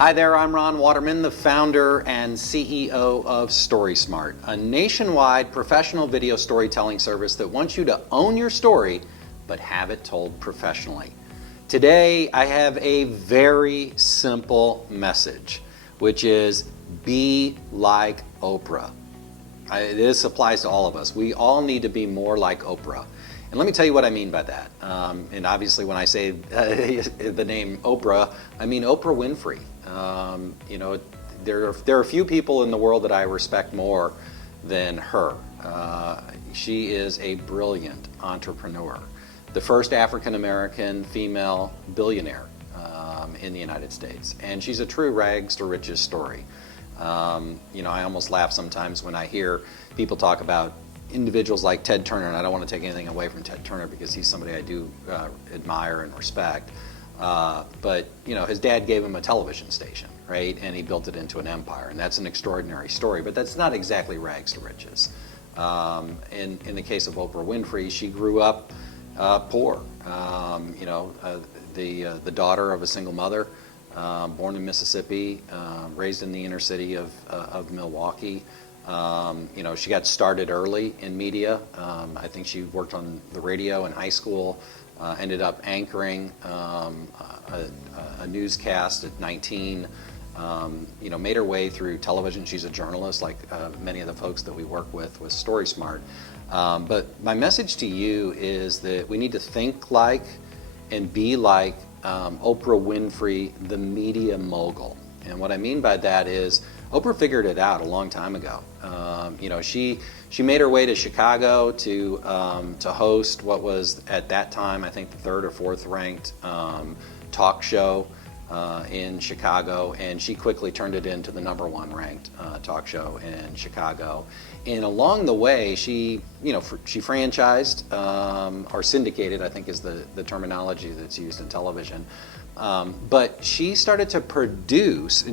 Hi there, I'm Ron Waterman, the founder and CEO of StorySMART, a nationwide professional video storytelling service that wants you to own your story, but have it told professionally. Today, I have a very simple message, which is be like Oprah. This applies to all of us. We all need to be more like Oprah. And let me tell you what I mean by that. And obviously when I say the name Oprah, I mean Oprah Winfrey. There are few people in the world that I respect more than her. She is a brilliant entrepreneur. The first African-American female billionaire in the United States. And she's a true rags to riches story. I almost laugh sometimes when I hear people talk about individuals like Ted Turner, and I don't want to take anything away from Ted Turner because he's somebody I do admire and respect. But his dad gave him a television station, right? And he built it into an empire, and that's an extraordinary story. But that's not exactly rags to riches. In the case of Oprah Winfrey, she grew up poor. The daughter of a single mother, born in Mississippi, raised in the inner city of Milwaukee. She got started early in media. I think she worked on the radio in high school, ended up anchoring a newscast at 19, made her way through television. She's a journalist like many of the folks that we work with StorySMART. But my message to you is that we need to think like and be like Oprah Winfrey, the media mogul. And what I mean by that is Oprah figured it out a long time ago. She made her way to Chicago to host what was at that time I think the third or fourth ranked talk show in Chicago, and she quickly turned it into the number one ranked talk show in Chicago. And along the way, she franchised or syndicated, I think is the terminology that's used in television. But she started to produce,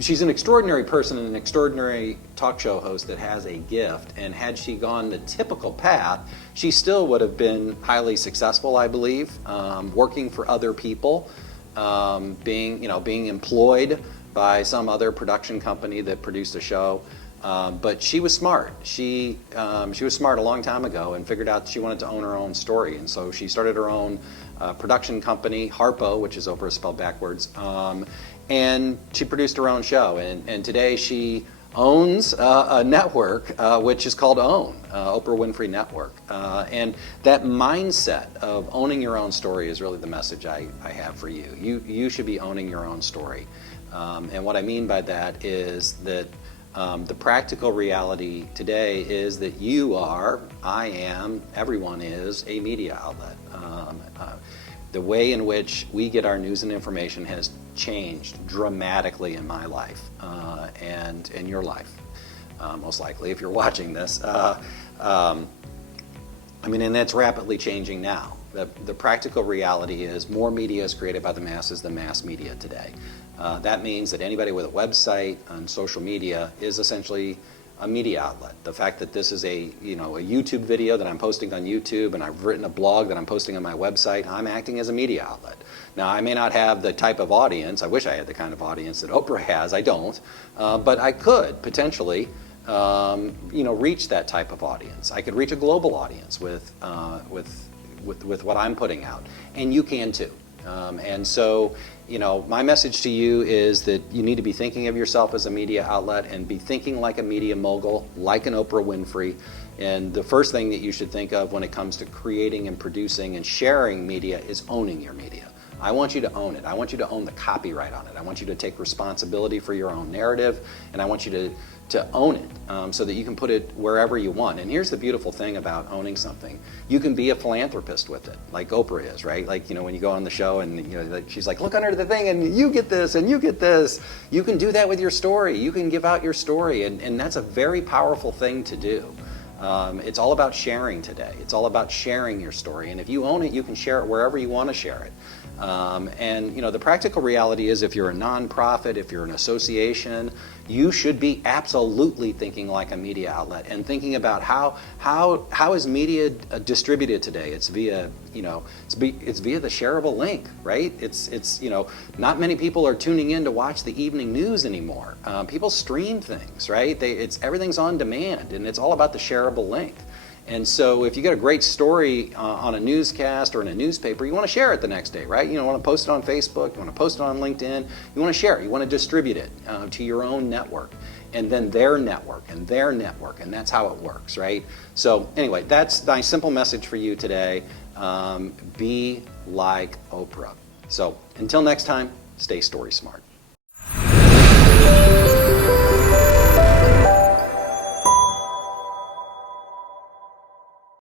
she's an extraordinary person and an extraordinary talk show host that has a gift, and had she gone the typical path, she still would have been highly successful, I believe, working for other people, being employed by some other production company that produced a show. But she was smart. She was smart a long time ago and figured out she wanted to own her own story. And so she started her own production company, Harpo, which is Oprah spelled backwards. And she produced her own show. And today she owns a network which is called OWN, Oprah Winfrey Network. And that mindset of owning your own story is really the message I have for you. You should be owning your own story. And what I mean by that is that the practical reality today is that you are, I am, everyone is a media outlet. The way in which we get our news and information has changed dramatically in my life and in your life, most likely, if you're watching this. And that's rapidly changing now. The practical reality is more media is created by the masses than mass media today. That means that anybody with a website on social media is essentially a media outlet. The fact that this is a YouTube video that I'm posting on YouTube, and I've written a blog that I'm posting on my website, I'm acting as a media outlet. Now, I may not have the type of audience, I wish I had the kind of audience that Oprah has, I don't, but I could potentially reach that type of audience. I could reach a global audience with what I'm putting out, and you can too. And so, my message to you is that you need to be thinking of yourself as a media outlet and be thinking like a media mogul, like an Oprah Winfrey. And the first thing that you should think of when it comes to creating and producing and sharing media is owning your media. I want you to own it. I want you to own the copyright on it. I want you to take responsibility for your own narrative, and I want you to own it so that you can put it wherever you want. And here's the beautiful thing about owning something. You can be a philanthropist with it, like Oprah is, right? Like, when you go on the show and she's like, look under the thing and you get this and you get this. You can do that with your story. You can give out your story, and that's a very powerful thing to do. It's all about sharing today. It's all about sharing your story. And if you own it, you can share it wherever you want to share it. The practical reality is if you're a nonprofit, if you're an association, you should be absolutely thinking like a media outlet and thinking about how is media distributed today. It's via, it's via the shareable link, right? It's not many people are tuning in to watch the evening news anymore. People stream things, right? Everything's on demand, and it's all about the shareable link. And so if you get a great story on a newscast or in a newspaper, you want to share it the next day, right? You want to post it on Facebook, you want to post it on LinkedIn, you want to share it, you want to distribute it to your own network, and then their network, and that's how it works, right? So anyway, that's my simple message for you today. Be like Oprah. So until next time, stay story smart.